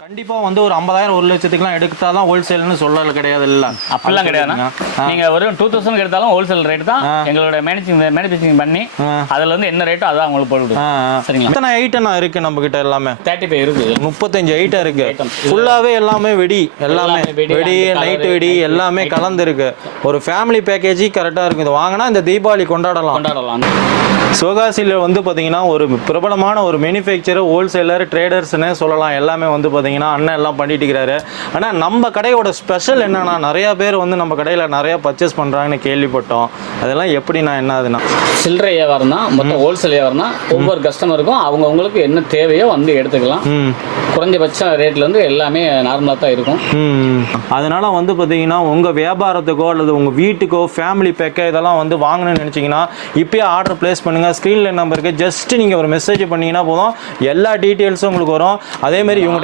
கண்டிப்பா வந்து ஒரு 50,000 1 லட்சத்துக்குலாம் எடுத்தாதான் ஹோல்சேல்னு சொல்லல கிடையாது இல்ல. அப்படிலாம் கிடையாது. நீங்க ஒரு 2000 எடுத்தாலும் ஹோல்சேல் ரேட் தான் எங்களோட மேனுஃபேக்சரிங் பண்ணி அதுல இருந்து என்ன ரேட்டோ அதான் உங்களுக்கு போடுது. சரிங்களா? எத்தனை ஐட்டம் இருக்கு நம்ம கிட்ட எல்லாமே? 35 இருக்கு. 35 ஐட்டம் இருக்கு. ஃபுல்லாவே எல்லாமே வெடி, எல்லாமே வெடி, நைட் வெடி எல்லாமே கலந்து இருக்கு. ஒரு ஃபேமிலி பேக்கேஜ் கரெக்டா இருக்கு. இது வாங்கினா இந்த தீபாவளி கொண்டாடலாம். சிவகாசியில் வந்து பார்த்தீங்கன்னா ஒரு பிரபலமான ஒரு மேனுஃபேக்சரர், ஹோல்சேலர், ட்ரேடர்ஸ்னே சொல்லலாம். எல்லாமே வந்து பார்த்தீங்கன்னா அண்ணன் எல்லாம் பண்ணிட்டு இருக்கிறாரு. ஆனால் நம்ம கடையோட ஸ்பெஷல் என்னன்னா, நிறையா பேர் வந்து நம்ம கடையில் நிறையா பர்ச்சேஸ் பண்ணுறாங்கன்னு கேள்விப்பட்டோம். அதெல்லாம் எப்படின்னா என்ன ஆகுதுன்னா, சில்லறை வியாபாரம் தான், மொத்தம் ஹோல்சேல் வியாபாரம் தான். ஒவ்வொரு கஸ்டமருக்கும் அவங்கவுங்களுக்கு என்ன தேவையோ வந்து எடுத்துக்கலாம். குறைஞ்சபட்ச ரேட்லேருந்து எல்லாமே நார்மலாக தான் இருக்கும். அதனால வந்து பார்த்தீங்கன்னா உங்கள் வியாபாரத்துக்கோ அல்லது உங்கள் வீட்டுக்கோ ஃபேமிலி பேக்கோ இதெல்லாம் வந்து வாங்கணும்னு நினச்சிங்கன்னா இப்போயே ஆர்டர் ப்ளேஸ் பண்ணுங்கள். ஸ்க்ரீனில் நம்பருக்கு ஜஸ்ட் நீங்கள் ஒரு மெசேஜ் பண்ணிங்கன்னா போதும், எல்லா டீட்டெயில்ஸும் உங்களுக்கு வரும். அதேமாதிரி இவங்க